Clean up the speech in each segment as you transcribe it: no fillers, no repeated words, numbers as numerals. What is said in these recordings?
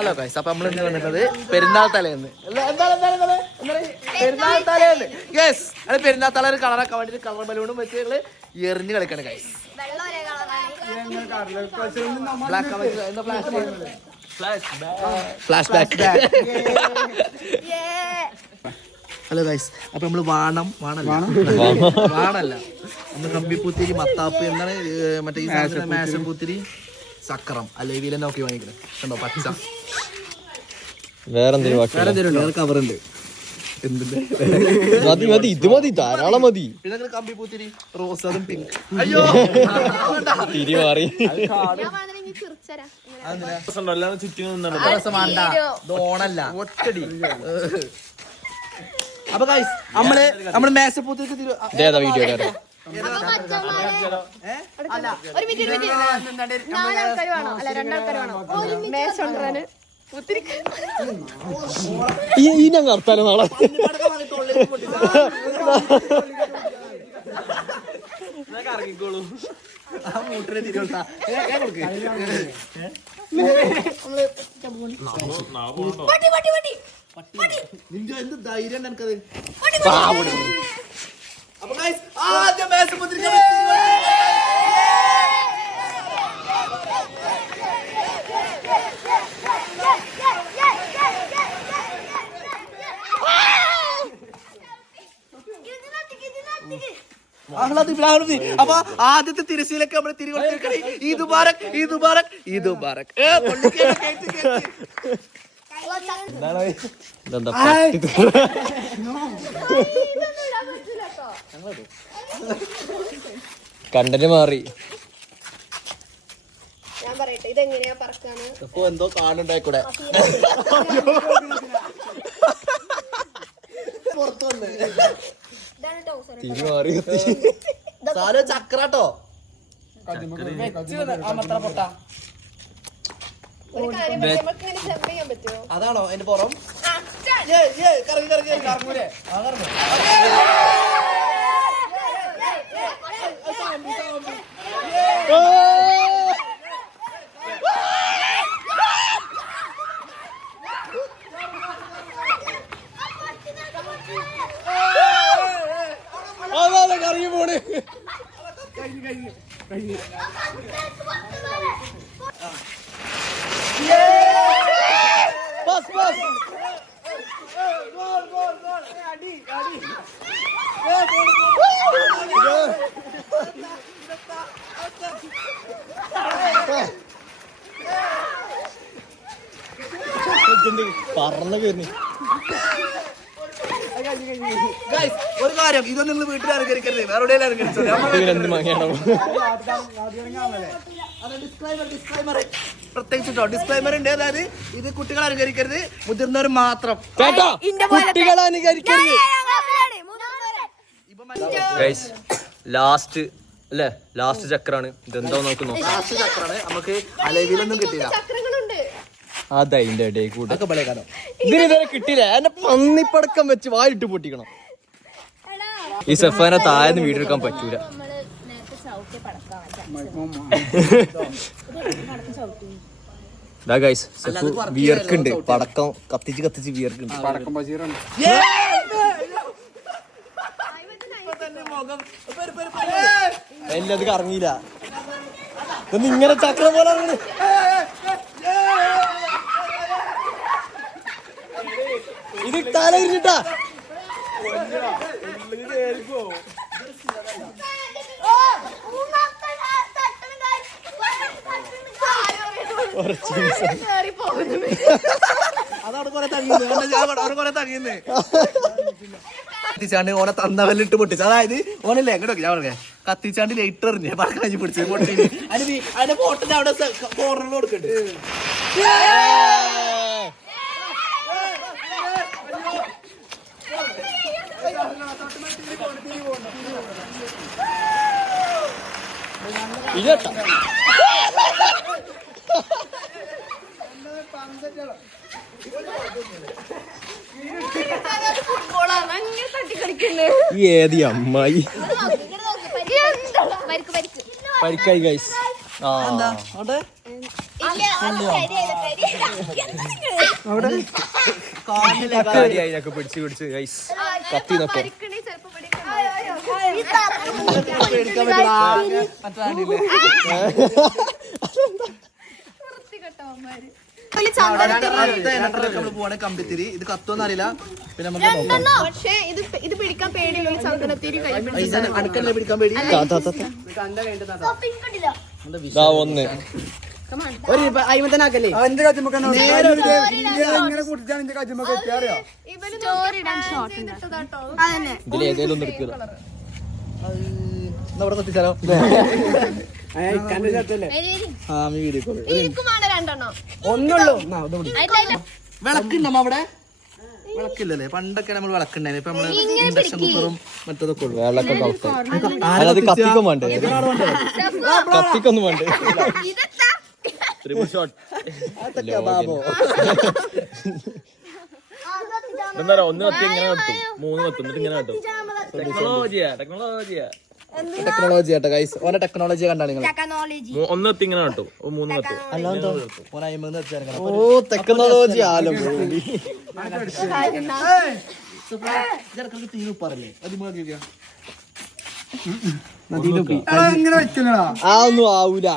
Hello guys, അപ്പൊ നമ്മൾ ഇന്ന് വന്നിട്ടത് പെരുന്നാൾ തലേന്ന്. പെരുന്നാൾ തലേന്ന് യെസ്, അത് പെരുന്നാൾ തലേന്ന് കളറാക്കാൻ വേണ്ടിട്ട് കളർ ബലൂണും വെച്ച് ഞങ്ങള് എറിഞ്ഞ് കളിക്കാണ് guys. Flash back. Hello guys, അപ്പൊ നമ്മള് വാണല്ല നമ്മള് കമ്പിപ്പൂത്തിരി, മത്താപ്പ് എന്താണ് മറ്റേ ഈ മേശപ്പൂത്തിരി, ചക്രം അല്ലെ നോക്കി വാങ്ങിക്കുന്നത് കണ്ടോ, പച്ച. വേറെ കവറുണ്ട്. ഇത് മതി, ധാരാളം മതി. പിന്നെ കമ്പിപ്പൂത്തിരി, റോസ്, അതും പിങ്ക്. അയ്യോ തിരി മാറി. ഓണല്ല ഒറ്റടി. അപ്പൊ ഗൈസ് നമ്മള് മേശപ്പൂത്തിരി വീഡിയോ ഞാൻ നടത്താനോ നാളെ ഇറങ്ങിക്കോളൂ. എന്ത് ധൈര്യം എനിക്കത്. അപ്പൊ ഗൈസ് ആദ്യം മേശപ്പൂത്തിരി അപ്പൊ ആദ്യത്തെ തിരശ്ശീലൊക്കെ നമ്മള് തിരികൊടുത്തിരിക്കണേ. ഈദ് മുബാറക്, ഈദ് മുബാറക്, ഈദ് മുബാറക്. കണ്ടന്റ് മാറി. ഞാൻ പറയട്ടെ, ഇതെങ്ങനെയാ പറക്കാണ്? ഇപ്പൊ എന്തോ കാണുണ്ടായിക്കൂടെ പുറത്തു വന്ന് തിരി മാറി. സാധനം ചക്രാട്ടോ. അതാണോ എന്റെ പുറം? കറങ്ങൂലേ? കറങ്ങി പോണ്. പറന്ന് കയറി. ഒരു കാര്യം, ഇതൊന്നും നിങ്ങൾ വീട്ടിൽ അനുകരിക്കരുത്, വേറെ എവിടെയും പ്രത്യേകിച്ചിട്ടോ ഡിസ്ക്ലൈമർ ഉണ്ട്. അതായത് ഇത് കുട്ടികൾ അനുകരിക്കരുത്, മുതിർന്നവർ മാത്രം. കുട്ടികൾ അനുകരിക്കരുത്. ലാസ്റ്റ് അല്ലേ, ലാസ്റ്റ് ചക്രാണ്. ഇതെന്താ നോക്കുന്നു? ലാസ്റ്റ് ചക്രാണ്. നമുക്ക് അലവിലൊന്നും കിട്ടിയില്ല. അതതിന്റെ ഇടയിൽ കൂടെ ഇതിനിതുവരെ കിട്ടിയില്ല. എന്നെ പന്നിപ്പടക്കം വെച്ച് വായിട്ട് പൊട്ടിക്കണം. ഈ സെഫാനെ താഴെന്ന് വീടെടുക്കാൻ പറ്റൂല. വിയർക്കുണ്ട്, പടക്കം കത്തിച്ച് വിയർക്കുണ്ട്. എല്ലത് കറങ്ങിയില്ല. ഇങ്ങനെ ചക്രം പോലെ ഇത് തല ഇരുട്ടാ. അതാണ് കൊറേ തങ്ങിയെന്ന് കത്തിച്ചാണ്ട് ഓനെ തന്നവല്ലിട്ട് പൊട്ടിച്ചു. അതായത് ഓനല്ലേ എങ്ങോട്ടൊക്കെ ഞാൻ പറഞ്ഞേ, കത്തിച്ചാണ്ട് ലൈറ്റർ എറിഞ്ഞ് പടക്കാഞ്ഞ് പിടിച്ച് പൊട്ടിന്. അതിന്റെ ഫോട്ടോന്റെ അവിടെ കോർണറിൽ കൊടുക്കണ്ട്. ഏതി അമ്മായി പരിക്കായി ഗൈസ്. അതിനൊക്കെ പിടിച്ച് ഗൈസ് കത്തി നോക്കാം. കമ്പിത്തിരി ഇത് കത്തോന്ന് അറിയില്ല. പിന്നെ നമുക്ക് പക്ഷേ ഇത് പിടിക്കാൻ പേടിയുള്ള ചന്ദനത്തിരി കൈ അടുക്കല്ലേ പിടിക്കാൻ പേടി. ഒന്ന് ഇതിൽ ഏതേലും ഒന്ന് എടുക്കുക. അവിടെ കത്തിച്ചാലോ? വിളക്കുണ്ടോ അവിടെ? വിളക്കില്ലല്ലേ? പണ്ടൊക്കെ നമ്മൾ വിളക്കുണ്ടായിരുന്നു. ഇപ്പൊ നമ്മള് ഇൻഡക്ഷൻ കുക്കറും മറ്റതൊക്കെ ഉള്ളു. അത് കത്തിക്കും വേണ്ടേ? കത്തിക്കൊന്നും വേണ്ടേ? എന്താ ഒന്ന് കത്തി ഇങ്ങനെ കത്തും, 3 കത്തും, എന്നിട്ട് ഇങ്ങനെ കത്തും. ടെക്നോളജിയാ ടെക്നോളജി ആട്ടോ ഗൈസ്. ഓരോ ടെക്നോളജി കണ്ടാണ് നിങ്ങൾ. ഒന്ന് കത്തി ഇങ്ങനെ കത്തും, 3 കത്തും. ഓ ടെക്നോളജി ആലോ. ആ ഒന്നും ആവൂല.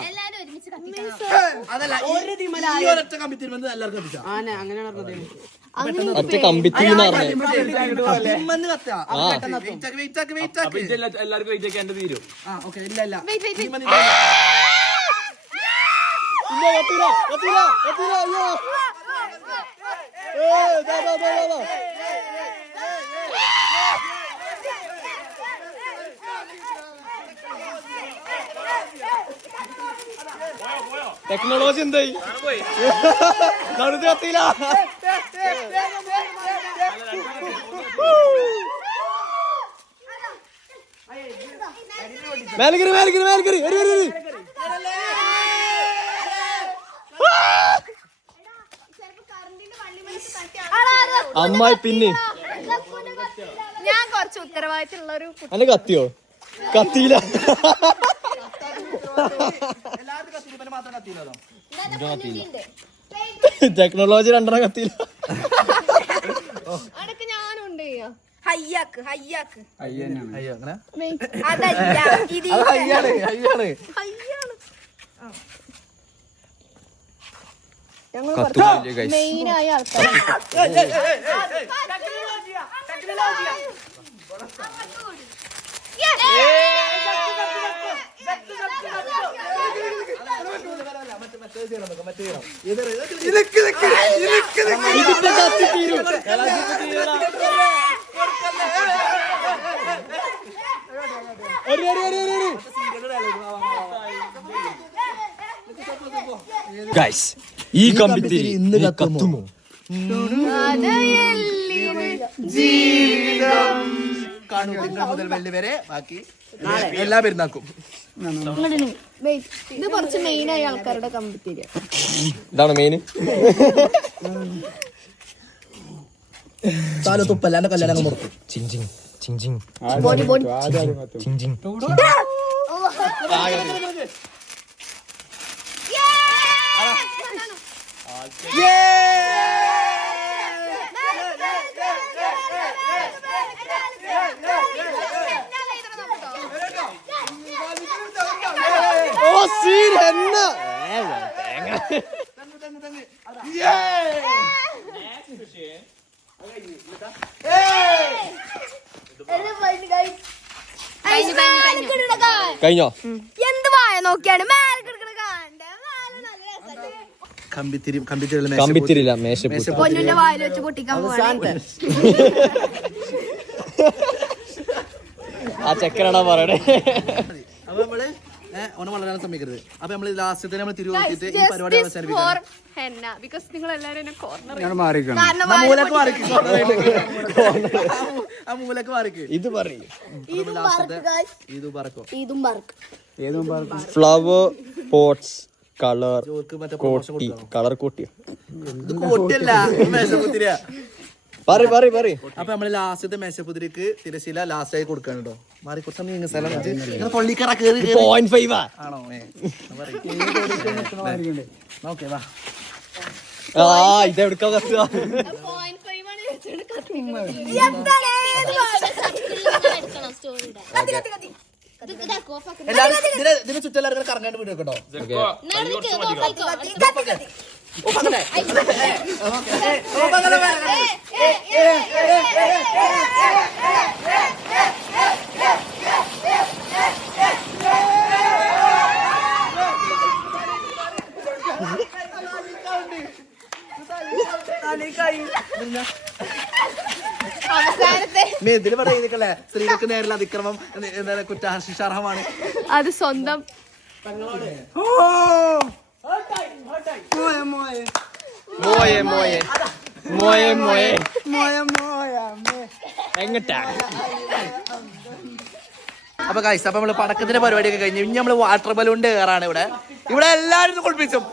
ഒറ്റ കമ്പിത്തിരി എല്ലാവർക്കും വെയിറ്റ് ഒക്കെ എന്റെ തീരും. ടെക്നോളജി എന്തായി? നടുത്ത് കത്തിയില്ല. മേൽക്കറി അമ്മായി പിന്നെ ഞാൻ കുറച്ച് ഉത്തരവാദിത്തമുള്ള ഒരു അന്നെ കത്തിയോ? കത്തിയില്ല. ടെക്നോളജി 2 കത്തിയില്ല. അടക്ക് ഞാനുണ്ട്. മെയിനായ ആൾക്കാർ ഗൈസ് ഈ കമ്പിത്തിരി ഇന്ന് കത്തുമോ? മുതൽ വെള്ളി വരെ ബാക്കി എല്ലാ പെരുന്നാക്കും. ഇത് കുറച്ച് മെയിനായ ആൾക്കാരുടെ കമ്പിത്തിരി. ഇതാണ് മെയിൻ. താലോ തുപ്പല്ല എന്റെ കല്യാണം മുറുക്കും. കഴിഞ്ഞോ? എന്ത് വായ നോക്കിയാണ് കമ്പിത്തിരില്ല മേശപ്പൂട്ട്. പൊന്നിന്റെ വായിൽ വെച്ച് പൊട്ടിക്കാൻ പോവാണ്. ആ ചെക്കനാണോ പറയണേ? അപ്പൊ നമ്മള് ഓണം വളരാൻ ശ്രമിക്കരുത്. അപ്പൊ നമ്മള് ലാസ്റ്റ് നമ്മൾ തിരുവോത്തിട്ട് ഈ പരിപാടി അവസാനിപ്പിക്കണം. നിങ്ങൾ എല്ലാരും ഇത് പറയും. ഇത് ഫ്ലവർ പോട്ട്സ് കളർ കോട്ടി. കളർ കോട്ടിയോ? പറ. അപ്പൊ നമ്മള് ലാസ്റ്റത്തെ മേശപ്പുതിരിക്ക് തിരശീല ലാസ്റ്റ് ആയി കൊടുക്കാൻ കേട്ടോ. മാറി കുറച്ച് സ്ഥലം പള്ളിക്കറ കേറി 0.5 ആണോ? ഓക്കെ വാ. ആ ഇതെടുക്കാൻ കത്തുക എല്ലാവരും ഇതിന് ചുറ്റെല്ലാവരും കറങ്ങാണ്ട് വീട് വെക്കട്ടോ. ഇതില് പറയുന്നേ സ്ത്രീകൾക്ക് നേരിൽ അതിക്രമം കുറ്റാശിഷാർഹമാണ്. അത് സ്വന്തം എങ്ങട്ടാ അപ്പൊ ഗൈസ് അപ്പൊ നമ്മള് പടക്കത്തിന്റെ പരിപാടിയൊക്കെ കഴിഞ്ഞു. ഇനി നമ്മള് വാട്ടർ ബലൂൺ കയറാണ്. ഇവിടെ എല്ലാരും കുളിപ്പിച്ചും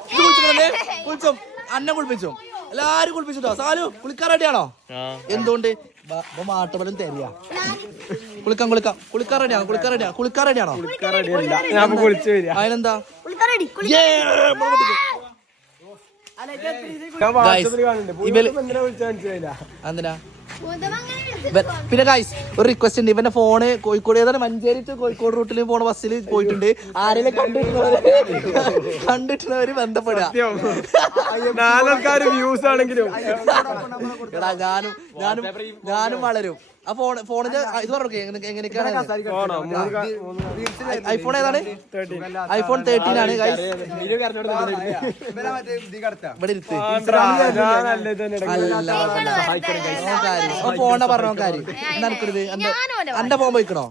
കുളിച്ചും അന്നെ കുളിപ്പിച്ചും എല്ലാരും കുളിപ്പിച്ചിട്ടോ. സാലു കുളിക്കാൻ റെഡിയാണോ? എന്തുകൊണ്ട് വാട്ടർ ബലൂൺ തരിക? കുളിക്കാൻ റെഡിയാണോ? അതിനെന്താ എന്തിനാ? പിന്നെ ഗൈസ് ഒരു റിക്വസ്റ്റ് ഉണ്ട്. ഇവന്റെ ഫോണ് കോഴിക്കോട് ഏതാണ് മഞ്ചേരി ടു കോഴിക്കോട് റൂട്ടിൽ പോണ ബസ്സിൽ പോയിട്ടുണ്ട്. ആരെങ്കിലും കണ്ടിട്ടുള്ളവര് ബന്ധപ്പെടുക. വ്യൂസ് ആണെങ്കിലും എടാ ഞാനും വളരും. ആ ഫോണിന്റെ ഇത് പറഞ്ഞു എങ്ങനെയൊക്കെയാണ്? ഐഫോൺ ഏതാണ്? iPhone 13 ആണ് ഗൈസ്. ഇവിടെ ഇരുത്ത്. ഫോണ പറഞ്ഞോ കാര്യം എനിക്കരുത്. എന്റെ ഫോൺ പോയിക്കണോ?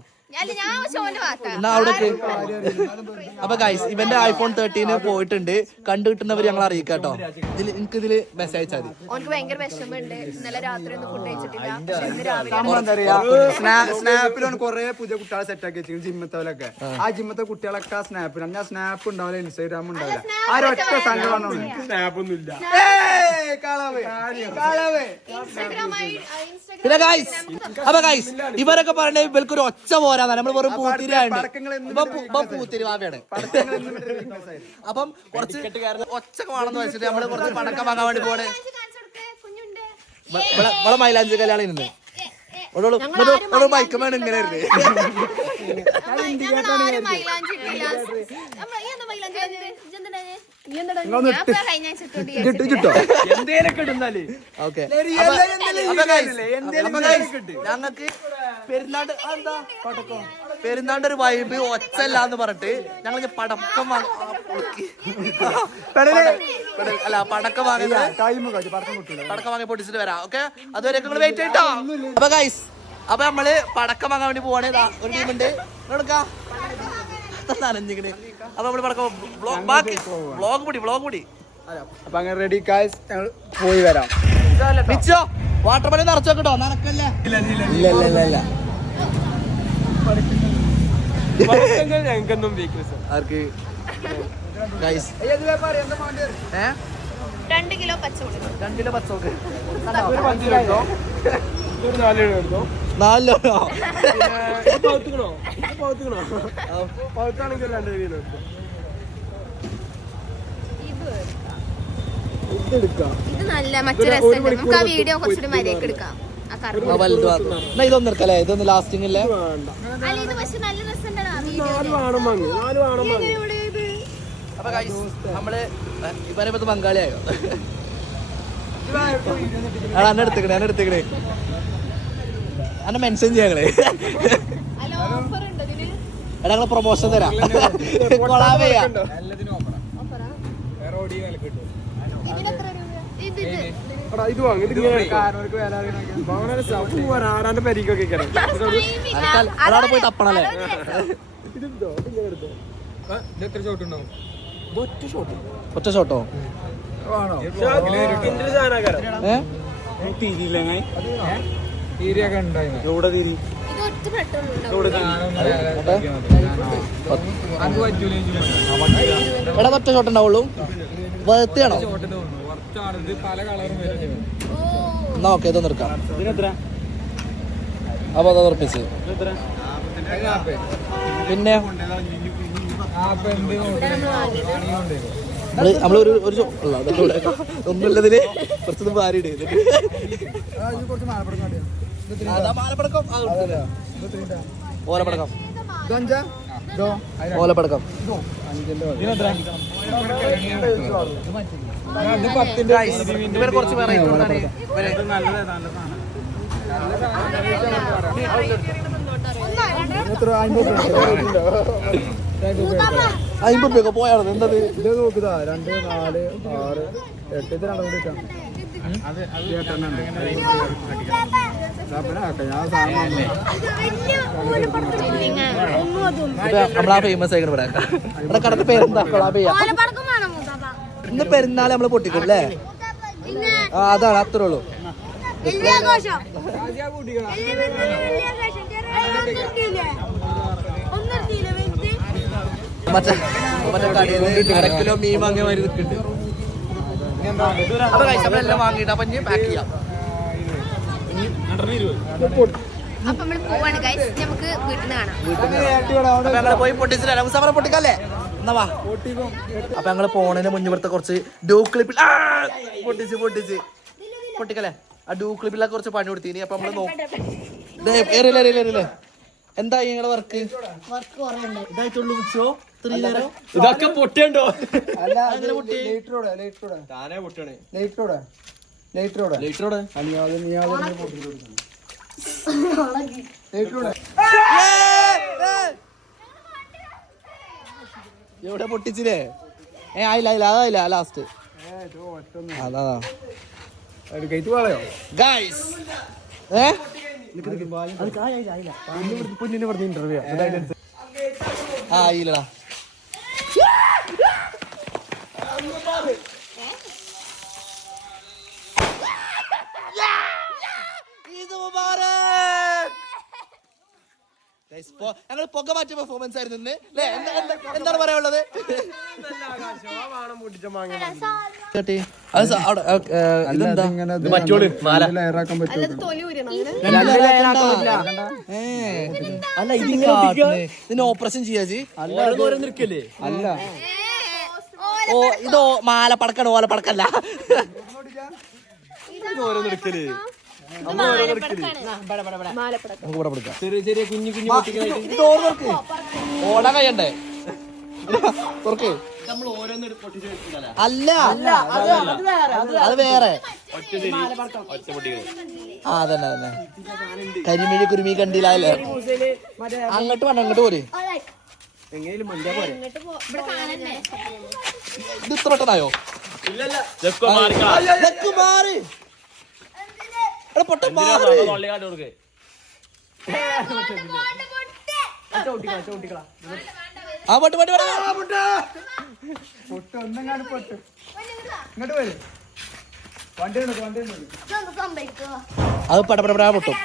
എന്നാ അവിടെ. അപ്പൊ ഗൈസ് ഇവന്റെ iPhone 13 പോയിട്ടുണ്ട്. കണ്ടുകിട്ടുന്നവര് ഞങ്ങൾ അറിയിക്കാട്ടോ. എനിക്ക് ഇതില് മെസ്സേജ് അയച്ചാൽ മതി. സ്നാപ്പിലാണ് കൊറേ പുതിയ കുട്ടികളെ സെറ്റ് ആക്കി വെച്ചിരിക്കും. ജിമ്മത്തോലൊക്കെ ആ ജിമ്മത്തെ കുട്ടികളൊക്കെ ആ സ്നാപ്പിലാണ്. ഞാൻ സ്നാപ്പ് ഉണ്ടാവില്ല, ഇൻസ്റ്റാഗ്രാം ഉണ്ടാവില്ല. ആരൊറ്റ സ്നാപ്പൊന്നുമില്ല. പിന്നെ ഗൈസ് അപ്പൊ ഗൈസ് ഇവരൊക്കെ പറയണേ ഇവർക്ക് ഒരു ഒച്ച പോരാന്നാണ്. നമ്മൾ വെറും പൂത്തിരിയാണ്. പൂത്തിരി വാവയാണ്. അപ്പം കുറച്ച് ഒച്ചൊക്കെ വേണമെന്ന് വെച്ചിട്ട് നമ്മള് കുറച്ച് പടക്കം വാങ്ങാൻ വേണ്ടി പോണേ. ഇവിടെ മൈലാഞ്ചി കല്യാണം ഇരുന്ന് ബൈക്കമാണ് ഇങ്ങനെ ഞങ്ങക്ക് പെരുന്നാണ്ട് ഒരു വൈബ് ഒച്ചല്ല എന്ന് പറഞ്ഞിട്ട് ഞങ്ങൾ പടക്കം അല്ല പടക്കം വാങ്ങി പൊട്ടിച്ചിട്ട് വരാം. ഓക്കെ അതുവരെ നിങ്ങൾ വെയിറ്റ് ചെയ്തിട്ടോ. അപ്പൊ ഗൈസ് അപ്പൊ നമ്മള് പടക്കം വാങ്ങാൻ വേണ്ടി പോവാണ്. ഒരു ടീമുണ്ട് നനഞ്ഞിങ്ങനെ. അപ്പൊ നമ്മള് പടക്കം വ്ളോഗ് കൂടി അപ്പൊ അങ്ങനെ റെഡി ഗൈസ് ഞങ്ങൾ പോയി വരാം. മിച്ചോ വാട്ടർ ബലൂൺ നിറച്ചു വെക്കട്ടോ. നനക്കല്ലേ? ഇല്ല ഞങ്ങൾക്കൊന്നും വീക്ക്നെസ് ആർക്ക്? ഗൈസ് 2 കിലോ പച്ചമുളക് 2 കിലോ പച്ചമുളക് 4 ഇത് നല്ല മറ്റു രസമുണ്ട്. നമുക്ക് ആ വീഡിയോ കുറച്ചുകൂടി മര്യാദക്ക് എടുക്കാം. ഇതൊന്നും എടുക്കല്ലേ? ഇതൊന്നും ലാസ്റ്റിംഗ് ഇല്ലേ? ഇത് പക്ഷെ നല്ല രസമുണ്ടാ വീഡിയോ. അപ്പൊ ഗൈസ് നമ്മള് ഇവരെ പത്ത് ബംഗാളിയായോ? എന്നെ എടുത്തേക്കണേ എന്നെ മെൻഷൻ ചെയ്യങ്ങളെ. എടാ ഞങ്ങള് പ്രൊമോഷൻ തരാം. കൊളാബ് ചെയ്യാം. ഇത് വാങ്ങി പരിക്കൊക്കെ ഒരാളെ പോയി തപ്പണല്ലേ? ഒറ്റ ഷോട്ടോ? എടാ ഒറ്റ ഷോട്ട് ഉണ്ടാവുള്ളൂ. വെറുതെയാണോ? എന്നാ ഓക്കെ ഇതൊന്നും എടുക്കാം. അപ്പൊ അത് ഉറപ്പിച്ച് പിന്നെ നമ്മളൊരു ഒന്നുമില്ലതിന് കുറച്ചൊന്നും ഭാര്യ കുറച്ച് മാലപ്പടക്കം കാട്ടിയാ. മാലപ്പടക്കം ഓലപ്പടക്കം ഇത് അഞ്ചാ? ഇതോ? ഓലപ്പടക്കം ഇവരെ കുറച്ച് അമ്പത് പോയാണ് എന്തത് ഇത് നോക്കുതാ 2, 4, 6, 8 ഇത് 2 കൂടി നമ്മളാ ഫേമസ് ആയിക്കണ ഇവിടെ ഇവിടെ കടത്തെ പേരെന്താ ഇന്ന് പെരുന്നാൾ നമ്മള് പൊട്ടിക്കും അല്ലേ അതാണ് അത്രേ ഉള്ളൂ മറ്റേ കടയിൽ 1/2 കിലോ മീൻ വാങ്ങിയ മാതിരി നിൽക്കുന്നുണ്ട്. അപ്പൊ കഴിച്ച നമ്മളെല്ലാം വാങ്ങിയിട്ട് അപ്പൊ ഇനി പാക്ക് ചെയ്യാം. അപ്പൊ നമ്മള് പോവാണ് ഗൈസ്, നമുക്ക് വീട്ടിൽ നിന്ന് കാണാം. അപ്പൊ ഞങ്ങള് പോയി പൊട്ടിച്ചില്ല മുസാഫറെ പൊട്ടിക്കല്ലേ എന്നാ വാ. അപ്പൊ ഞങ്ങള് പോണതിന് മുന്നിവിടുത്തെ കുറച്ച് ഡൂ ക്ലിപ്പിൽ പൊട്ടിക്കല്ലേ ആ ഡൂ ക്ലിപ്പിലൊക്കെ കുറച്ച് പണി കൊടുത്തിനി. അപ്പൊ നമ്മള് നോക്കില്ലേ എന്തായി നിങ്ങളെ വർക്ക് ഇതായിട്ടുള്ളൂ ഇതൊക്കെ പൊട്ടിയുണ്ടോ? എവിടെ പൊട്ടിച്ചില്ലേ? ആയില്ല ലാസ്റ്റ് അതാ ഗൈസ് ആയില്ലടാ ഞങ്ങൾ പുക മാറ്റിയ പെർഫോമൻസ് ആയിരുന്നു ഇന്ന് അല്ലേ? എന്താണ് പറയാനുള്ളത്? അല്ല ഇതിന് ഓപ്പറേഷൻ ചെയ്യാജി അല്ല ഓ ഇതോ മാലപ്പടക്കാണ് ഓലപ്പടക്കല്ല. ചെറിയ ചെറിയ കുഞ്ഞു കുഞ്ഞു ഓടാൻ കഴിയണ്ടേ? തുറക്ക്. അല്ല അത് വേറെ. അതന്നെ കരിമിഴി കുരുമി കണ്ടില്ലേ? അങ്ങോട്ട് വേണ്ട അങ്ങോട്ട് പോര്. ഇത് ഇത്ര പെട്ടതായോ? മാറി പൊട്ട മാറി. ആ പൊട്ട് ഒന്നെങ്ങാണ്ട് പൊട്ട്. ഇങ്ങോട്ട് വരും വണ്ടി അത് പടപടപടാ പൊട്ടും.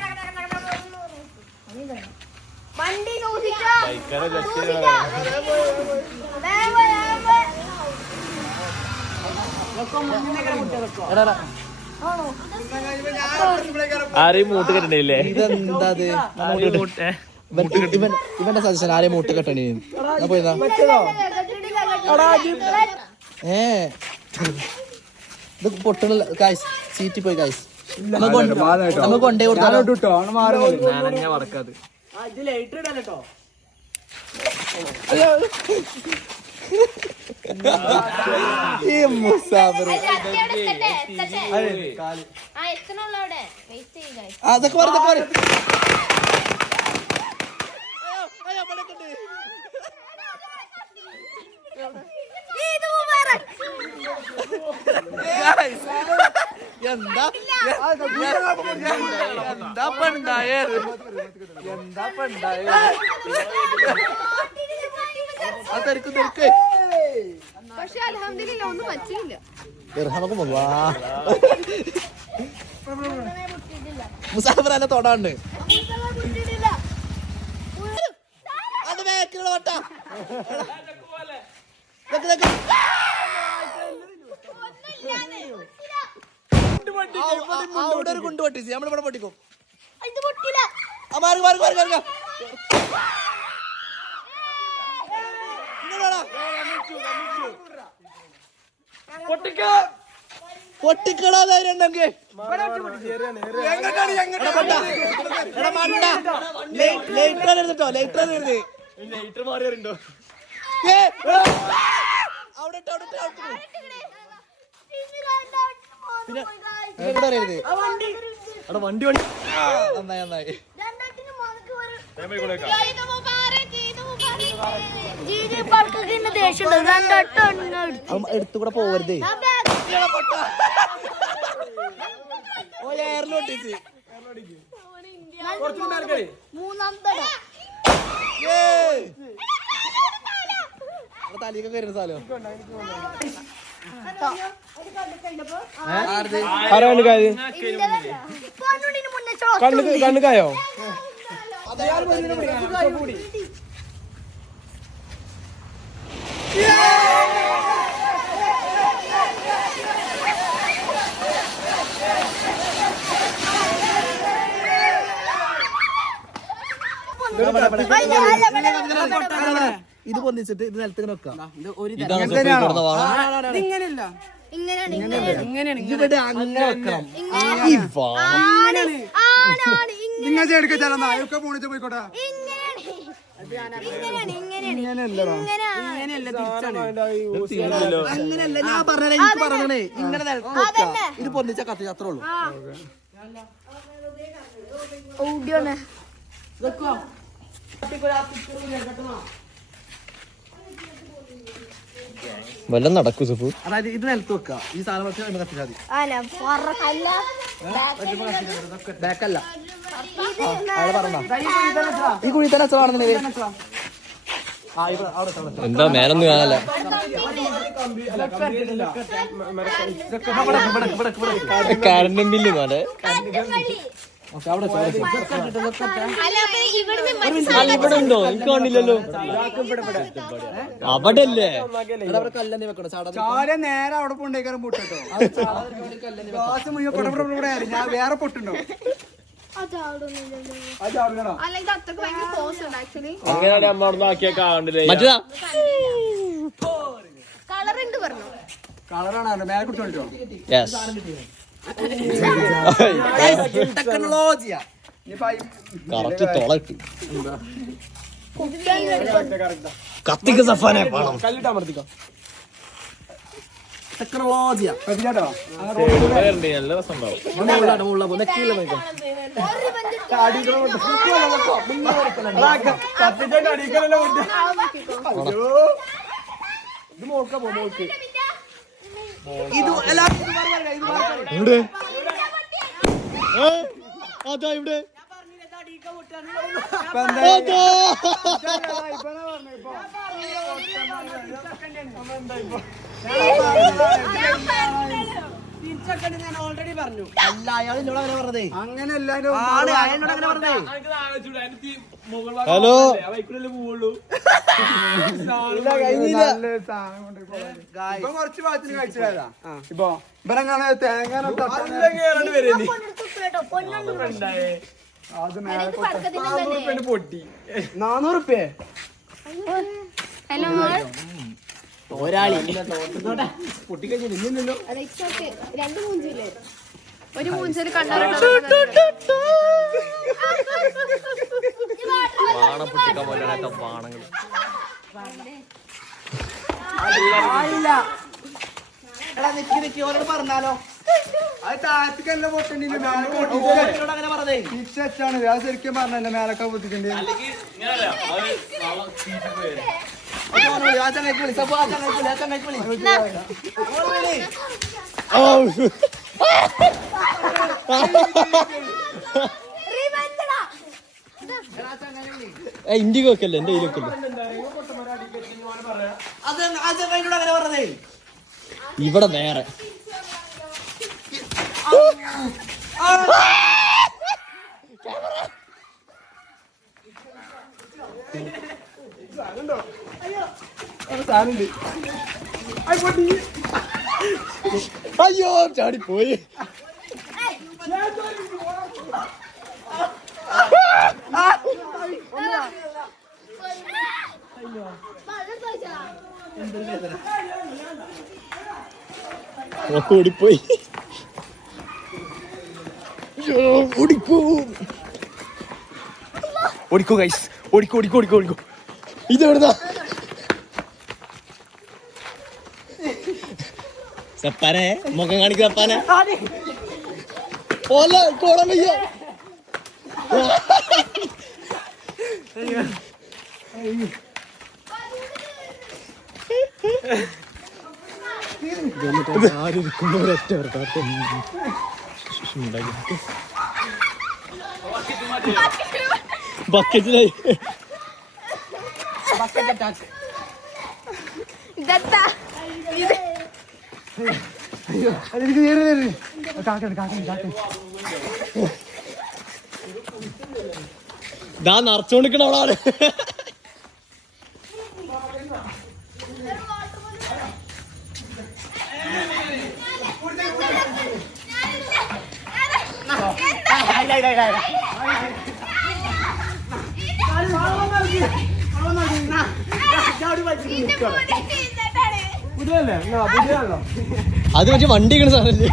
ആരെയും മൂട്ട് കെട്ടണില്ലേ? ഇതെന്താ ഇവന്റെ സജഷൻ ആരെയും മൂട്ട് കെട്ടണി പോയതാ. ഇത് പൊട്ടണില്ല ഗായ്സ്. സീറ്റി പോയി ഗായ്സ്. നമുക്ക് കൊണ്ടേ കൊടുത്താലോ? വറക്കാത് ഈ മുസാഫർ അതൊക്കെ പറ എന്താ തിരക്ക് പക്ഷെ അൽഹംദുലില്ലാ ഒന്നും പറ്റിയില്ല. മുസാഫർ എന്നെ തൊടാണ്ട് അത് വേക്കിലുള്ള വട്ട അവിടെ ഒരു കുണ്ട് പൊട്ടിച്ച് നമ്മളിവിടെ പൊട്ടിക്കും. മാറി പൊട്ടിക്കടാ ധൈര്യം ഉണ്ടെങ്കിൽ ലൈറ്റർ എടുത്തിട്ടോ ലൈറ്റർ എടുത്ത് അവിടെ പിന്നെ എവിടെ അറിയരുത് വണ്ടി നന്നായി നന്നായി എടുത്തുകൂടെ പോവരുതേ എയറിലോട്ടിച്ച് തലയൊക്കെ വരുന്ന സ്ഥലം കണ്ണുകായോ ഇത് പൊന്നിച്ചിട്ട് ഇത് നിലത്ത് വെക്കാം ഇവിടെ അങ്ങനെ വെക്കണം നിങ്ങൾ എടുക്കാ ഒക്കെ പോണിച്ച് പോയിക്കോട്ടെ അങ്ങനെയല്ല ഞാൻ പറഞ്ഞ എനിക്ക് പറഞ്ഞേ ഇങ്ങനെ നിലത്ത് വെക്കാം ഇത് പൊന്നിച്ച കത്തി അത്രേ ഉള്ളൂ വല്ലതും നടക്കൂ സുഫു. അതായത് ഇത് നിലത്ത് വെക്കാം ഈ സാധനം വെച്ച് നമ്മൾ കത്തിച്ചാൽ മതി ബാക്കല്ല ഈ കുഴി തന്നെ എത്ര എന്താ മേലൊന്നും കാണാല്ല. കറണ്ടും ബില്ല് പോലെ ഇവിടെ ഉണ്ടോ? എനിക്ക് കാണില്ലല്ലോ. അവിടെ അല്ലേ കല്ലന്നെ വെക്കണം ചാല നേരെ അവിടെ കൊണ്ടേക്കാരും പൊട്ടോ ഗ്ലാസ് മുഴുവൻ ഞാൻ വേറെ പൊട്ടുണ്ടോ അങ്ങനെയാണ് അമ്മ അവിടെ ആക്കിയ കാണില്ലേ? മറ്റേതാ കളറാണ് മേലെ കുടിച്ചോണ്ടോ ടെക്നോളജിയാ കറക്റ്റ് തോളട്ട് കത്തിക്ക് സഫാനെ പണം കല്ലിട്ടാ മർത്തിക്കോ ടെക്നോളജിയാ നല്ല രസം ഉണ്ടാവും. ഇത് മോൾക്കാ പോ മോൾക്ക് ഇത് ഇവിടെ അതാ ഇവിടെ അല്ല അയാൾ എന്നോട് അങ്ങനെ പറഞ്ഞതേ അങ്ങനെ എല്ലാരും ആണ് അയാളോട് അങ്ങനെ പറഞ്ഞതേ ഹലോ ഇപ്പൊ കുറച്ച് ഭാഗത്തിന് കഴിച്ചതാ ഇപ്പൊ ഇവരെങ്ങനെ തേങ്ങ അത് മേലെ പൊട്ടി 400 ഒരാളി പൊട്ടിക്കഴിഞ്ഞില്ലല്ലോ രണ്ട് മൂഞ്ചില്ലേ ഒരു മൂഞ്ചല് കണ്ടാലോ ബാണം പൊട്ടിക്കാൻ പോലെയാണ് ബാണങ്ങൾ. ഓരോട് പറഞ്ഞാലോ അത് താഴത്തേക്കല്ല പൊട്ടണ്ടില്ല എന്നോട് അങ്ങനെ പറഞ്ഞേ തിരിച്ചാണ് ഞാൻ ശരിക്കും പറഞ്ഞല്ലേ മേലൊക്കെ പൊട്ടിക്കണ്ടേ ആ ചങ്ങായിക്ക് വിളി സപ്പോ ആ ചങ്ങായിക്ക് വിളി ഇൻഡിഗോ ഒക്കെ അല്ലേ എന്റെ കയ്യിലൊക്കെ അത് ആ ചങ്ങായിനോട് അങ്ങനെ പറഞ്ഞേ ഇവിടെ വേറെ അയ്യോ ചാടിപ്പോയി. ഓടിപ്പോയി. ഓടിക്കോ ഓടിക്കോ ഗൈസ്, ഓടിക്കോ ഓടിക്കോ ഓടിക്കോ ഓടിക്കോ. ഇതെവിടുന്നാ സപ്പാനെ മുഖം കാണിക്കുക സപ്പാനെ. ഓല കോളം വയ്യ. ആരിക്കുമ്പോ ഒരൊറ്റ ബക്കറ്റിലായി. ദാ നിറച്ചോണ്ടിക്കണ അവളാണ്. അത് മറ്റേ വണ്ടി സാധനല്ലേ.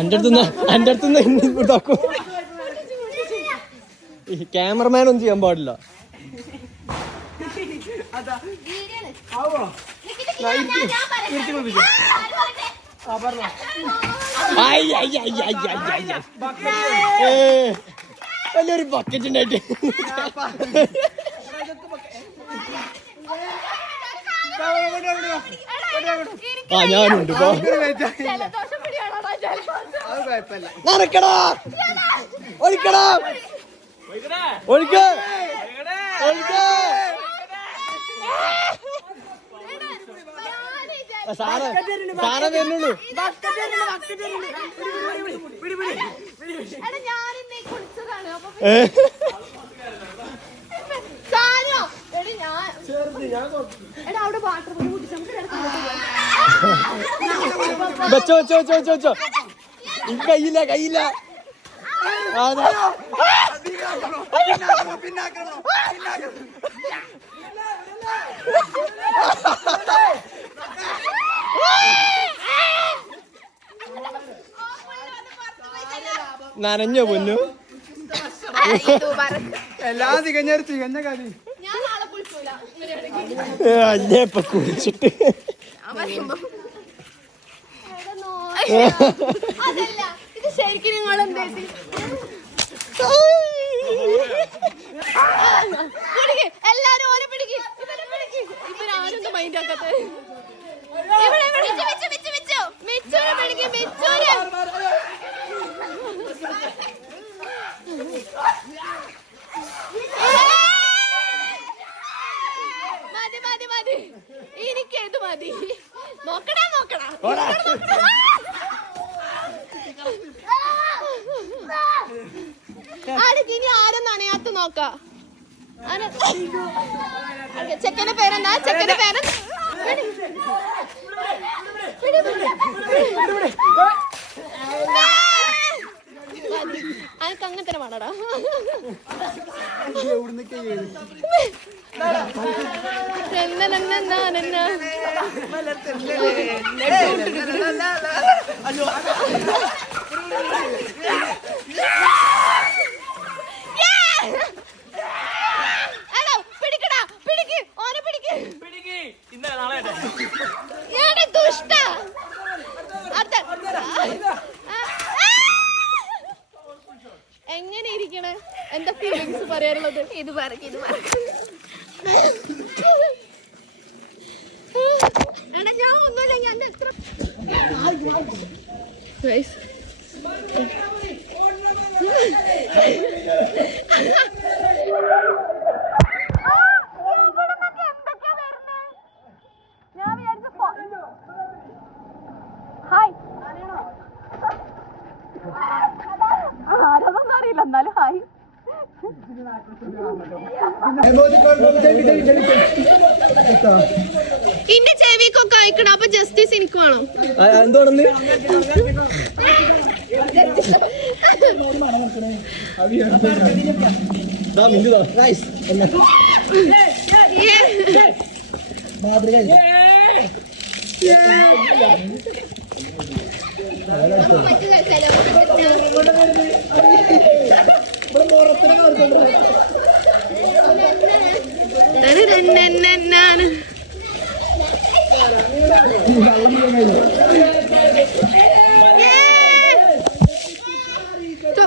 എന്റെ അടുത്തുനിന്ന് ഇതാക്കും. ക്യാമറമാൻ ഒന്നും ചെയ്യാൻ പാടില്ല. വലിയൊരു ബക്കറ്റ് ഉണ്ടായിട്ട് ആ ഞാനുണ്ട്. നടക്കടാ ഒഴിക്കടാ ഒഴിക്ക ഒഴിക്ക. സാധനം വരുന്നുള്ളൂ. വെച്ചോ വെച്ചോ വെച്ചോ വെച്ചോ വെച്ചോ. എനിക്ക് കയ്യില്ല കയ്യില്ല. നനഞ്ഞോ പൊന്നു. എല്ലാം തികഞ്ഞൊരു തികഞ്ഞ കറി. അല്ലേപ്പ കുടിച്ചിട്ട് ശരിക്കും നിങ്ങൾ എല്ലാരും ഓരോ പിടിക്ക്. ഇവരാരൊന്നും മൈൻഡ് ആക്കാത്ത. മതി മതി മതി, എനിക്കേത് മതി. നോക്കടാ നോക്കടാ. ഇനി ആരും നനയാത്ത നോക്കാം. ചെക്കന്റെ പേരെന്താ? ചെക്കന്റെ പേരെന്താ? അനക്ക് അങ്ങനെ തന്നെ വേണടാ. പിടിക്കടാ പിടിക്ക് ഓനെ പിടിക്ക്. ദുഷ്ട. എങ്ങനെ ഇരിക്കണേ? എന്താ ഫീലിങ്സ് പറയാനുള്ളത്? ഇത് പറക്ക് ഇത് പറക്ക്. ഞാൻ ഒന്നുമില്ല. ഞാൻ എത്ര ഹായ് ആരൊന്നും അറിയില്ല എന്നാലും ഹായ്. ഇന്റെ ചെവിക്കൊക്കെ അയക്കണം. അപ്പൊ ജസ്റ്റിസ് എനിക്ക് വേണം. എന്താണെന്ന്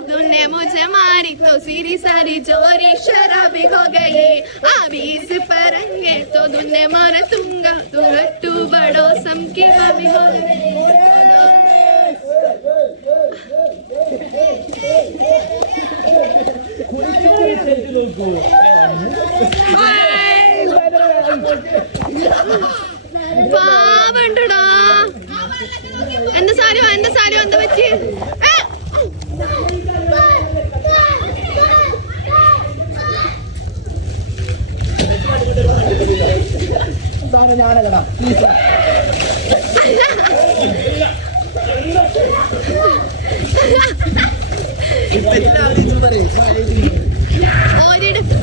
तुमने मुझे मारी तो सीरी सारी जोरी शराबी हो गई अभी इस परंगे तो दुन्ने मारा तुंगा तू बड़ो सम की भाभी हो गई പാവണ്ടടാ. എന്റെ സാരിയോ എന്താ പറ്റി?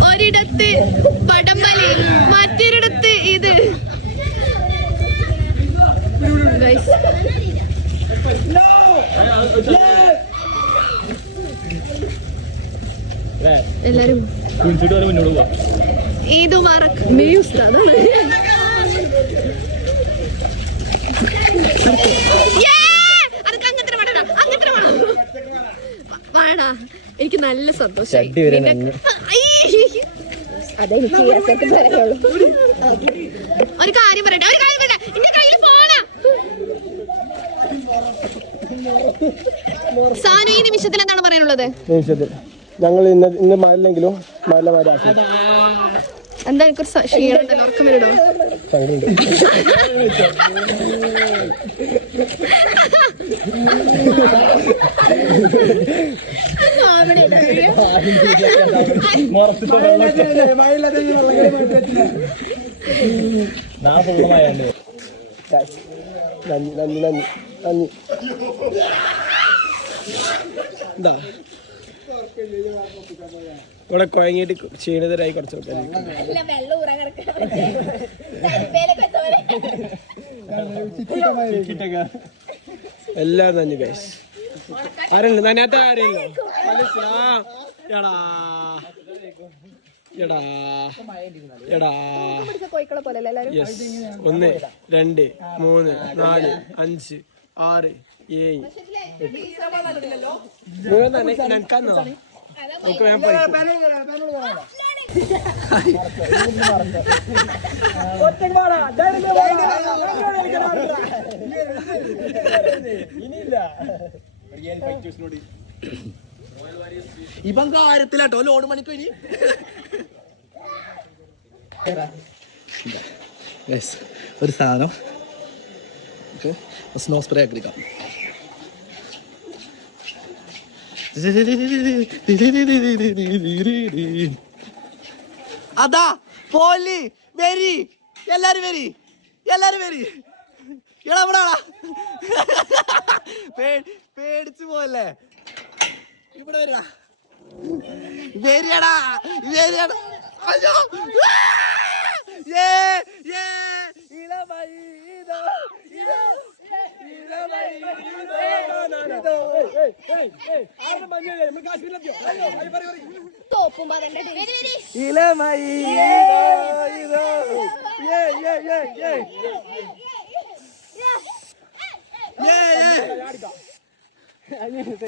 ഒരിടത്ത് പടംവലി, മറ്റൊരിടത്ത് ഇത്. എല്ലാരും മുന്നോട്ട് പോവാ. ഇത് വറക്ക് മ്യൂസ് അതാണ്. വാടാ, എനിക്ക് നല്ല സന്തോഷമായി. അതെനിക്ക് ഒരു കാര്യം പറയട്ടെ, എന്റെ കയ്യിൽ ഫോണാ. സാനു, ഈ നിമിഷത്തിൽ എന്താണ് പറയാനുള്ളത്? ഞങ്ങൾ ഇന്ന് മഴയില്ലെങ്കിലും മഴ എന്താ എനിക്കൊരു ക്ഷീണം ഉറക്കം വരണോ? എന്താ ഇവിടെ കുഴങ്ങിയിട്ട് ക്ഷീണിതരായി കുറച്ച് എല്ലാം നന്ദി ഗൈസ്. ആരുണ്ട് നന്നാത്ത ആരെയല്ലോ? എടാ എടാ യെസ്. 1 2 3 4 5 6 7 നനക്കാന്നോ? നമുക്ക് വേഗം ഇപ്പം കാര്യത്തിലാട്ടോ ലോഡ് മണിക്ക് ഇനി ഒരു സാധനം സ്നോ സ്പ്രേ ഒക്കെ എടുക്കാം. അതാ പോലി വരി, എല്ലാരും വരി, എടാ പേടിച്ചു പോയല്ലേ? ഇവിടെ വരാ, വരിയടാ. അയ്യോ,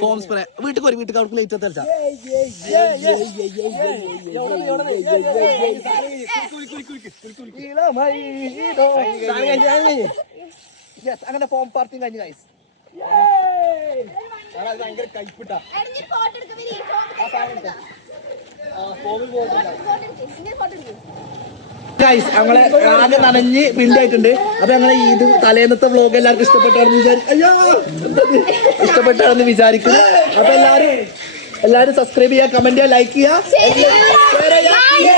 ഫോം സ്പ്രേ വീട്ടിൽ അവർക്ക് ലേറ്റ് എത്താ. അങ്ങനെ ഫോം പാർട്ടിയും കഴിഞ്ഞു ഗൈസ്. ഭയങ്കര കൈപ്പിട്ട ഗൈസ്. ഞങ്ങളെ ആകെ നനഞ്ഞ് പിണ്ടായിട്ടുണ്ട്. അപ്പൊ ഞങ്ങളെ ഇത് തലേന്നത്തെ വ്ലോഗ് എല്ലാവർക്കും ഇഷ്ടപ്പെട്ടാണെന്ന് വിചാരിക്കുന്നു. അപ്പൊ എല്ലാരും എല്ലാവരും സബ്സ്ക്രൈബ് ചെയ്യുക, കമന്റ് ചെയ്യുക, ലൈക്ക് ചെയ്യുക, share ചെയ്യുക.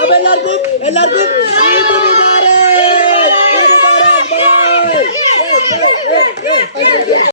അപ്പൊ എല്ലാവർക്കും